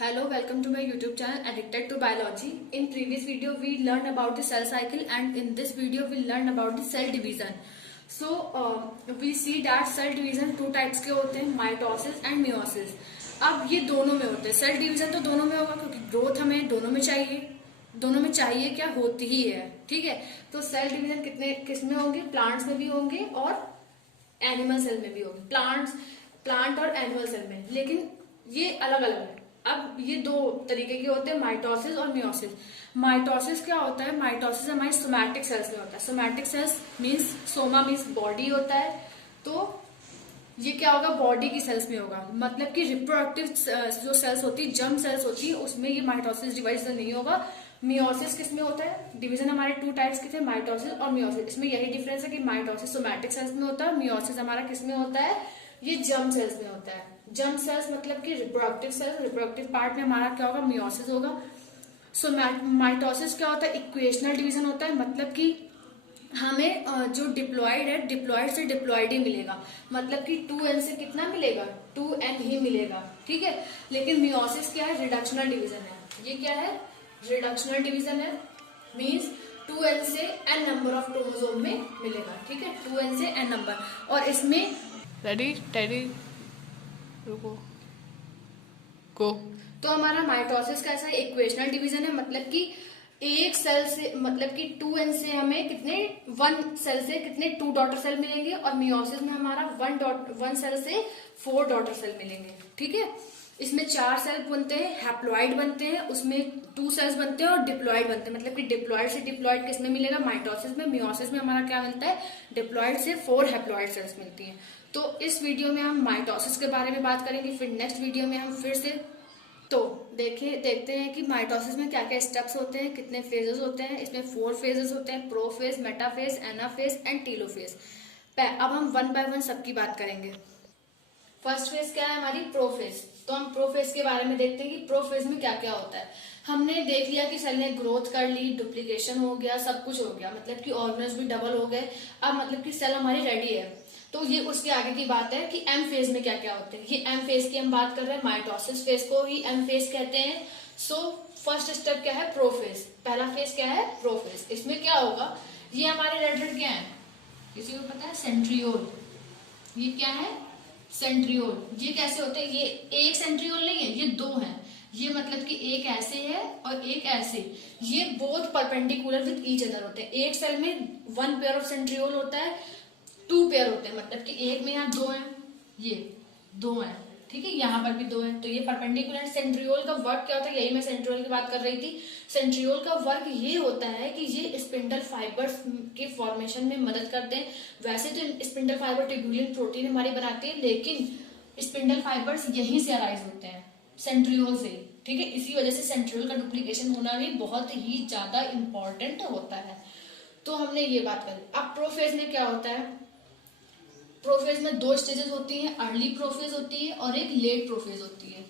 Hello, welcome to my YouTube channel Addicted to Biology. In previous video, we learned about the cell cycle, and in this video, we learned about the cell division. So, we see that cell division two types के होते हैं, mitosis and meiosis. अब ये दोनों में होते हैं. Cell division तो दोनों में होगा क्योंकि ग्रोथ हमें दोनों में चाहिए. दोनों में चाहिए क्या होती ही है. ठीक है. तो सेल डिवीजन किस में होंगे? प्लांट्स में भी होंगे और एनिमल सेल में भी होंगे. प्लांट और एनिमल सेल में. लेकिन ये अलग अलग है. अब ये दो तरीके के होते हैं, माइटोसिस और मियोसिस. माइटोसिस क्या होता है? माइटोसिस हमारे सोमैटिक सेल्स में होता है. Somatic cells means Soma means body होता है. तो ये क्या होगा? बॉडी की सेल्स में होगा. मतलब कि रिप्रोडक्टिव जो सेल्स होती है, जर्म सेल्स होती है, उसमें ये माइटोसिस डिवीजन नहीं होगा. मियोसिस किस में होता है? डिवीजन हमारे टू टाइप्स के थे, माइटोसिस और मियोसिस. इसमें यही डिफरेंस है कि माइटोसिस सोमैटिक सेल्स में होता है, मियोसिस हमारा किस में होता है? ये जर्म सेल्स में होता है. जर्म सेल्स मतलब कि रिप्रोडक्टिव सेल्स. रिप्रोडक्टिव पार्ट में हमारा क्या होगा? मियोसिस होगा. सो माइटोसिस क्या होता है? इक्वेशनल डिवीजन होता है. मतलब कि हमें जो डिप्लॉइड है, डिप्लॉइड से डिप्लॉइड ही मिलेगा. मतलब कि 2n से कितना मिलेगा? 2n ही मिलेगा. ठीक है. लेकिन मियोसिस क्या है? रिडक्शनल डिवीजन है. ये क्या है? रिडक्शनल डिवीजन है. मीन्स 2n से n नंबर ऑफ क्रोमोसोम में मिलेगा. ठीक है. 2n से n नंबर. और इसमें रेडी रुको गो. तो हमारा माइटोसिस कैसा है? इक्वेशनल डिवीजन है. मतलब कि एक सेल से, मतलब कि 2n से हमें कितने, 1 सेल से कितने 2 डॉटर सेल मिलेंगे. और मियोसिस में हमारा 1 सेल से 4 डॉटर सेल मिलेंगे. ठीक है. इसमें 4 सेल बनते हैं, हैप्लॉइड बनते हैं, उसमें 2 सेल्स बनते हैं और डिप्लॉइड बनते हैं. मतलब कि डिप्लॉइड से डिप्लॉइड किसमें मिलेगा? माइटोसिस में. मियोसिस में हमारा क्या मिलता है? डिप्लॉइड से 4 हैप्लॉइड सेल्स मिलती हैं. तो इस वीडियो में हम माइटोसिस के बारे में बात करेंगे. फिर नेक्स्ट वीडियो में हम फिर से देखते हैं कि माइटोसिस में क्या क्या स्टेप्स होते हैं, कितने फेजेस होते हैं. इसमें 4 फेजेस होते हैं, prophase, metaphase, anaphase and telophase. अब हम 1 बाय 1 सबकी बात करेंगे. फर्स्ट फेज क्या है हमारी? प्रोफेज. तो हम प्रोफेज के बारे में देखते हैं कि प्रोफेज में क्या क्या होता है. हमने देख लिया कि सेल ने ग्रोथ कर ली, डुप्लीकेशन हो गया, सब कुछ हो गया. मतलब कि ऑर्गेनल्स भी डबल हो गए. अब मतलब कि सेल हमारी रेडी है. तो ये उसके आगे की बात है कि एम फेज में क्या क्या होते हैं. ये एम फेज की हम बात कर रहे हैं. माइटोसिस फेज को ही एम फेज कहते हैं. सो फर्स्ट स्टेप क्या है? प्रोफेज. पहला फेज क्या है? प्रोफेज. इसमें क्या होगा? ये हमारे रेड ब्लड क्या है? किसी को पता है? सेंट्रियोल. ये क्या है? सेंट्रियोल. ये कैसे होते हैं? ये एक सेंट्रियोल नहीं है, ये 2 हैं. ये मतलब कि एक ऐसे है और एक ऐसे. ये both perpendicular with each other होते हैं. एक सेल में 1 पेयर ऑफ सेंट्रियोल होता है, 2 पेयर होते हैं. मतलब कि एक में यहाँ 2 हैं, ये 2 हैं. ठीक है. यहाँ पर भी 2 हैं. तो ये परपेंडिकुलर. सेंट्रियोल का वर्क क्या होता है? यही मैं सेंट्रियोल की बात कर रही थी. सेंट्रियोल का वर्क ये होता है कि ये स्पिंडल फाइबर्स के फॉर्मेशन में मदद करते हैं. वैसे तो स्पिंडल फाइबर ट्यूब्यूलिन प्रोटीन हमारी बनाती है, लेकिन स्पिंडल फाइबर्स यहीं से अराइज होते हैं, सेंट्रियोल से. ठीक है. इसी वजह से सेंट्रियोल का डुप्लीकेशन होना भी बहुत ही ज्यादा इंपॉर्टेंट होता है. तो हमने ये बात करी. अब प्रोफेज में क्या होता है? प्रोफेज में 2 स्टेजेस होती हैं. अर्ली प्रोफेज होती है और एक लेट प्रोफेज होती है.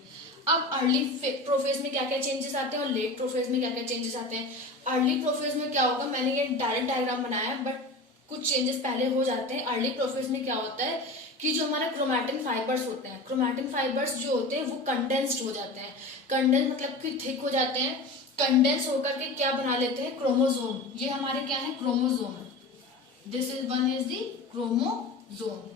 अब अर्ली प्रोफेज में क्या क्या चेंजेस आते हैं और लेट प्रोफेज में क्या क्या चेंजेस आते हैं. अर्ली प्रोफेज में क्या होगा? मैंने ये डायरेक्ट डायग्राम बनाया है, बट कुछ चेंजेस पहले हो जाते हैं. अर्ली प्रोफेज में क्या होता है कि जो हमारे क्रोमैटिन फाइबर्स होते हैं, क्रोमैटिन फाइबर्स जो होते हैं वो कंडेंस्ड हो जाते हैं. कंडेंस मतलब कि थिक हो जाते हैं. कंडेंस होकर के क्या बना लेते हैं? क्रोमोसोम. ये हमारे क्या है? Chromosome. This is one is the chromosome.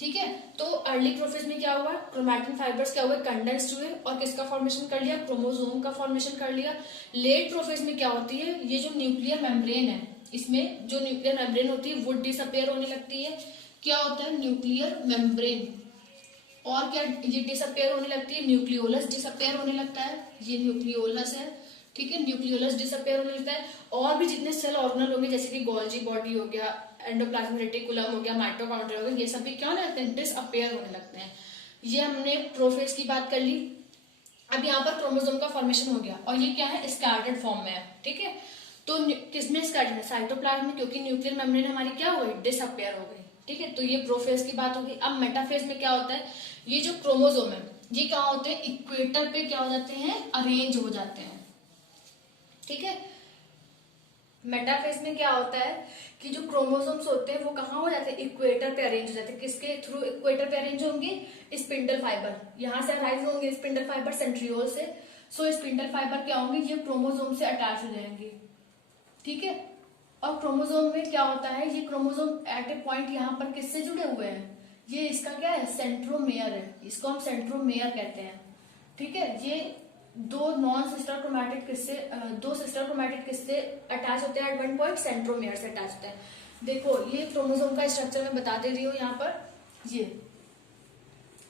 ठीक है. तो अर्ली प्रोफेज में क्या हुआ? क्रोमैटिन फाइबर्स क्या हुए? कंडेंस्ड हुए और किसका फॉर्मेशन कर लिया? क्रोमोसोम का फॉर्मेशन कर लिया. लेट प्रोफेज में क्या होती है? ये जो न्यूक्लियर मेम्ब्रेन है, इसमें जो न्यूक्लियर मेम्ब्रेन होती है वो डिसअपियर होने लगती है. क्या होता है? Nuclear membrane. और क्या ये डिसअपियर होने लगती है? न्यूक्लियोलस डिसअपियर होने लगता है. ये न्यूक्लियोलस है. ठीक है. न्यूक्लियोलस डिसअपियर होने लगता है. और भी जितने सेल ऑर्गेनल होंगे, जैसे कि गोल्जी बॉडी हो गया, एंडोप्लाज्मिक रेटिकुलम हो गया, माइटोकॉन्ड्रिया हो गया, ये सब भी क्या होने लगते हैं? डिसअपियर होने लगते हैं. ये हमने प्रोफेज की बात कर ली. अब यहाँ पर क्रोमोसोम का फॉर्मेशन हो गया और ये क्या है? स्कैटर्ड फॉर्म में है. ठीक है. तो किसमें स्कैटर्ड है? साइटोप्लाज्म में, क्योंकि न्यूक्लियर मेम्ब्रेन हमारी क्या हो गई? डिसअपियर हो गई. ठीक है. तो ये प्रोफेज की बात होगी. अब मेटाफेज में क्या होता है? ये जो क्रोमोसोम है ये क्या होते हैं? इक्वेटर पे क्या हो जाते हैं? अरेंज हो जाते हैं. ठीक है. मेटाफेज में क्या होता है कि जो क्रोमोसोम्स होते हैं वो कहाँ हो जाते हैं, इक्वेटर पे अरेंज हो जाते हैं। किसके थ्रू इक्वेटर पे अरेंज होंगे, स्पिंडल फाइबर, यहाँ से अराइज होंगे स्पिंडल फाइबर सेंट्रियोल से। सो स्पिंडल फाइबर क्या होंगे, ये क्रोमोसोम से अटैच हो जाएंगे, ठीक है। और क्रोमोसोम में क्या होता है, ये क्रोमोसोम एट ए पॉइंट यहाँ पर किससे जुड़े हुए हैं, ये इसका क्या है, सेंट्रोमेयर है, इसको हम सेंट्रोमेयर कहते हैं, ठीक है। ये दो सिस्टर क्रोमैटिड किससे अटैच होते हैं एट वन पॉइंट, सेंट्रोमेयर से अटैच होते हैं। देखो ये क्रोमोसोम का स्ट्रक्चर मैं बता दे रही हूँ यहाँ पर,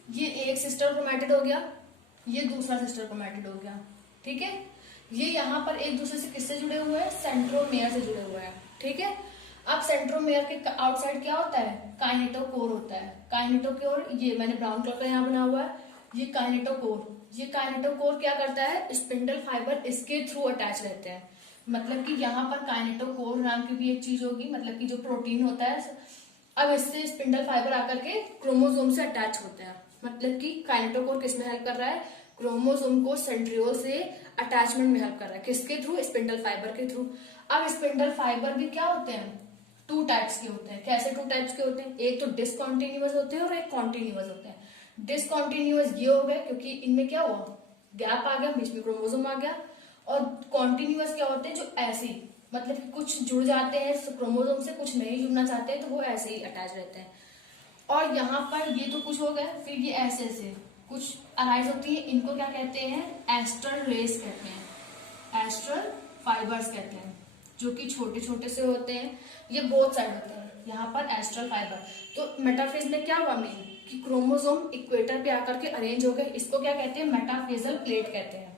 ये एक सिस्टर क्रोमैटिड हो गया, ये दूसरा सिस्टर क्रोमैटिड हो गया, ठीक है। ये यहाँ पर एक दूसरे से किससे जुड़े हुए हैं, सेंट्रोमेयर से जुड़े हुए हैं, ठीक है। अब सेंट्रोमेयर के आउटसाइड क्या होता है, काइनेटोकोर होता है। काइनेटोकोर ये मैंने ब्राउन कलर का यहाँ बना हुआ है, ये काइनेटोकोर। ये काइनेटोकोर क्या करता है, स्पिंडल फाइबर इसके थ्रू अटैच रहते हैं। मतलब कि यहाँ पर काइनेटोकोर नाम की भी एक चीज होगी, मतलब कि जो प्रोटीन होता है, अब इससे स्पिंडल फाइबर आकर के क्रोमोसोम से अटैच होते हैं। मतलब कि काइनेटोकोर किस में हेल्प कर रहा है, क्रोमोसोम को सेंट्रियोल से अटैचमेंट में हेल्प कर रहा है, किसके थ्रू, स्पिंडल फाइबर के थ्रू। अब स्पिंडल फाइबर भी क्या होते हैं, टू टाइप्स के होते हैं। कैसे टू टाइप्स के होते हैं, एक तो डिसकॉन्टिन्यूअस होते हैं और एक कॉन्टिन्यूअस होते हैं। डिसकॉन्टिन्यूअस ये हो गए क्योंकि इनमें क्या हुआ, गैप आ गया, बीच में क्रोमोसोम आ गया। और कॉन्टिन्यूअस क्या होते हैं, जो ऐसे मतलब कि कुछ जुड़ जाते हैं क्रोमोसोम से, कुछ नहीं जुड़ना चाहते हैं तो वो ऐसे ही अटैच रहते हैं। और यहाँ पर ये तो कुछ हो गया, फिर ये ऐसे ऐसे कुछ अराइज होती है, इनको क्या कहते हैं, एस्ट्रल रेस कहते हैं, एस्ट्रल फाइबर्स कहते हैं, जो कि छोटे छोटे से होते हैं। ये बोथ साइड होते हैं, यहाँ पर एस्ट्रल फाइबर। तो मेटाफेज में क्या हुआ मेन कि क्रोमोसोम इक्वेटर पे आकर के अरेंज हो गए, इसको क्या कहते हैं, मेटाफेजल प्लेट कहते हैं,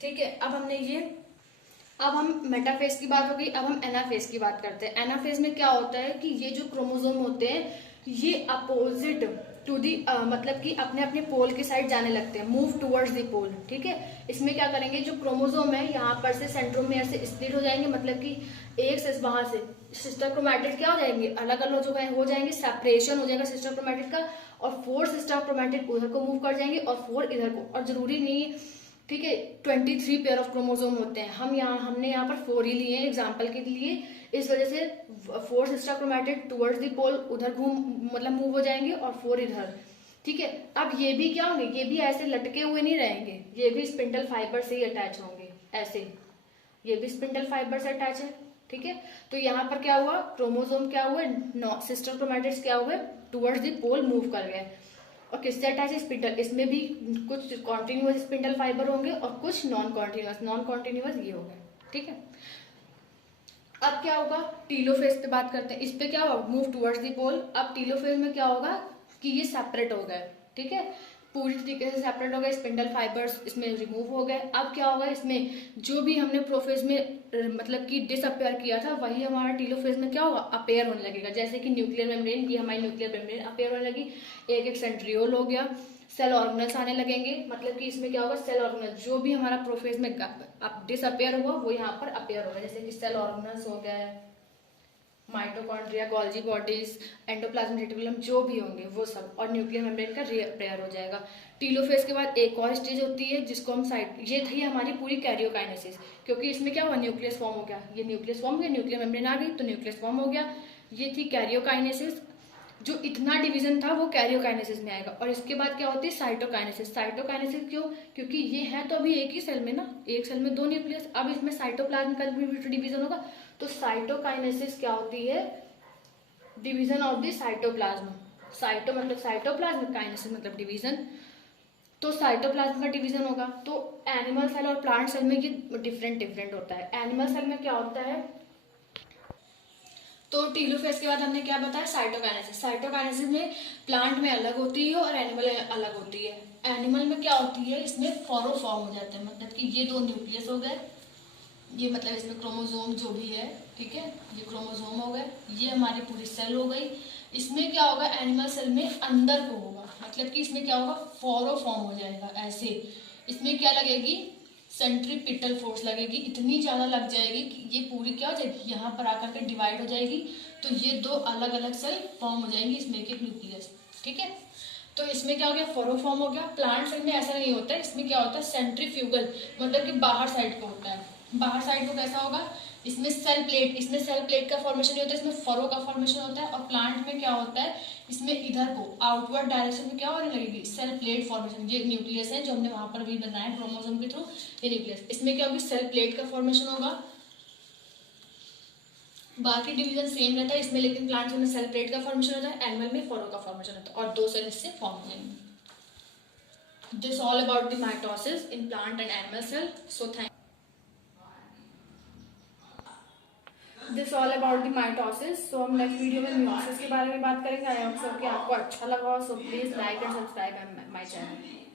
ठीक है। अब हम मेटाफेज की बात हो गई, अब हम एनाफेज की बात करते हैं। एनाफेज में क्या होता है कि ये जो क्रोमोसोम होते हैं ये अपोजिट टू दी मतलब कि अपने अपने पोल की साइड जाने लगते हैं, मूव टुवर्ड्स दी पोल, ठीक है। इसमें क्या करेंगे, जो क्रोमोसोम है यहाँ पर से सेंट्रोमेयर से स्प्लिट हो जाएंगे, मतलब कि एक से वहां से सिस्टर क्रोमैटिड क्या हो जाएंगे, अलग अलग हो जाएंगे, सेपरेशन हो जाएगा सिस्टर क्रोमैटिड का, और 4 सिस्टर क्रोमैटिड उधर को मूव कर जाएंगे और 4 इधर को। और जरूरी नहीं, ठीक है, 23 पेयर ऑफ क्रोमोसोम होते हैं, हमने यहाँ पर 4 ही लिए एग्जाम्पल के लिए। इस वजह से 4 सिस्टर क्रोमैटिड टुवर्ड्स द पोल उधर मतलब मूव हो जाएंगे और 4 इधर, ठीक है। अब ये भी क्या होंगे, ये भी ऐसे लटके हुए नहीं रहेंगे, ये भी स्पिंडल फाइबर से ही अटैच होंगे, ऐसे ये भी स्पिंडल फाइबर से अटैच है, ठीक है। तो यहाँ पर क्या हुआ, क्रोमोसोम क्या हुए, सिस्टर क्रोमैटिड्स क्या हुए, टुवर्ड्स द पोल मूव कर गए। और किससे अटैच है, स्पिंडल, इसमें भी कुछ कॉन्टिन्यूअस स्पिंडल फाइबर होंगे और कुछ नॉन कॉन्टिन्यूअस ये हो गए, ठीक है। अब क्या होगा, टीलोफेज पे बात करते हैं। इस पे क्या होगा, मूव टुवर्ड्स द पोल। अब टीलोफेज में क्या होगा कि ये सेपरेट हो गए, ठीक है, पूरी तरीके से सेपरेट हो गए, स्पिंडल फाइबर्स इसमें रिमूव हो गए। अब क्या होगा, इसमें जो भी हमने प्रोफेज में मतलब कि डिसअपेयर किया था वही हमारा टीलोफेज में क्या होगा, अपेयर होने लगेगा। जैसे कि न्यूक्लियर मेम्ब्रेन, ये हमारी न्यूक्लियर मेम्ब्रेन अपेयर होने लगी, एक एक सेंट्रियोल हो गया, सेल ऑर्गेनल्स आने लगेंगे। मतलब कि इसमें क्या होगा, सेल ऑर्गेनल जो भी हमारा प्रोफेज में डिसअपेयर हुआ वो यहाँ पर अपेयर होगा। जैसे कि सेल ऑर्गेनल्स हो गए, mitochondria, Golgi bodies, endoplasmic reticulum, जो भी होंगे वो सब, और न्यूक्लियर मेम्ब्रेन का रिपेयर हो जाएगा। टीलोफेज के बाद एक और स्टेज होती है जिसको हम ये थी हमारी पूरी कैरियोकाइनेसिस, क्योंकि इसमें क्या हुआ, न्यूक्लियस फॉर्म हो गया, ये न्यूक्लियस फॉर्म हो गया, न्यूक्लियर मेम्ब्रेन आ गई तो न्यूक्लियस फॉर्म हो गया। ये थी कैरियोकाइनेसिस, जो इतना डिवीजन था वो कैरियोकाइनेसिस में आएगा। और इसके बाद क्या होती है, साइटोकाइनेसिस। साइटोकाइनेसिस क्यों, क्योंकि ये है तो अभी एक ही सेल में ना, एक सेल में 2 न्यूक्लियस, अब इसमें साइटोप्लाज्म का भी डिवीजन होगा। तो साइटोकाइनेसिस क्या होती है, division of the cytoplasm. Cyto मतलब साइटोप्लाज्म, काइनेसिस मतलब डिवीजन। तो साइटोप्लाज्म का डिवीजन होगा। तो एनिमल सेल और प्लांट सेल में ये डिफरेंट होता है। एनिमल सेल में क्या होता है, तो टीलोफेज के बाद हमने क्या बताया, साइटोकाइनेसिस। साइटोकाइनेसिस में प्लांट में अलग होती है और एनिमल अलग होती है। एनिमल में क्या होती है, इसमें फॉरो फॉर्म हो जाते हैं, मतलब कि ये 2 न्यूक्लियस हो गए, ये मतलब इसमें क्रोमोसोम जो भी है, ठीक है, ये क्रोमोसोम हो गए, ये हमारी पूरी सेल हो गई। इसमें क्या होगा, एनिमल सेल में अंदर को होगा, मतलब कि इसमें क्या होगा, फॉरो फॉर्म हो जाएगा ऐसे। इसमें क्या लगेगी, सेंट्रीपिटल फोर्स लगेगी, इतनी ज्यादा लग जाएगी कि ये पूरी क्या हो जाएगी, यहाँ पर आकर के डिवाइड हो जाएगी। तो ये 2 अलग अलग सेल फॉर्म हो जाएंगी, इसमें एक न्यूक्लियस, ठीक है। तो इसमें क्या हो गया, फॉरो फॉर्म हो गया। प्लांट सेल में ऐसा नहीं होता है, इसमें क्या होता है, सेंट्रीफ्यूगल, मतलब कि बाहर साइड को होता है। बाहर साइड को कैसा होगा, इसमें सेल प्लेट का फॉर्मेशन नहीं होता है, इसमें फरो का फॉर्मेशन होता है। और प्लांट में क्या होता है, इसमें इधर को आउटवर्ड डायरेक्शन में क्या होने लगेगी, सेल प्लेट फॉर्मेशन। ये न्यूक्लियस है जो हमने वहां पर भी बनाया है क्रोमोसोम के थ्रू, ये न्यूक्लियस। इसमें क्या होगी, सेल प्लेट का फॉर्मेशन होगा। बाकी डिवीजन सेम रहता है इसमें, लेकिन प्लांट्स में सेल प्लेट का फॉर्मेशन होता है, एनिमल में फरो का फॉर्मेशन होता है, और 2 सेल इससे फॉर्म हो जाएंगे। This all about the mitosis in plant and animal cell. So thank this all about the mitosis. So हम नेक्स्ट वीडियो में मियोसिस के बारे में बात करेंगे। आई होप सो कि आपको अच्छा लगा हो। So please like and subscribe my channel.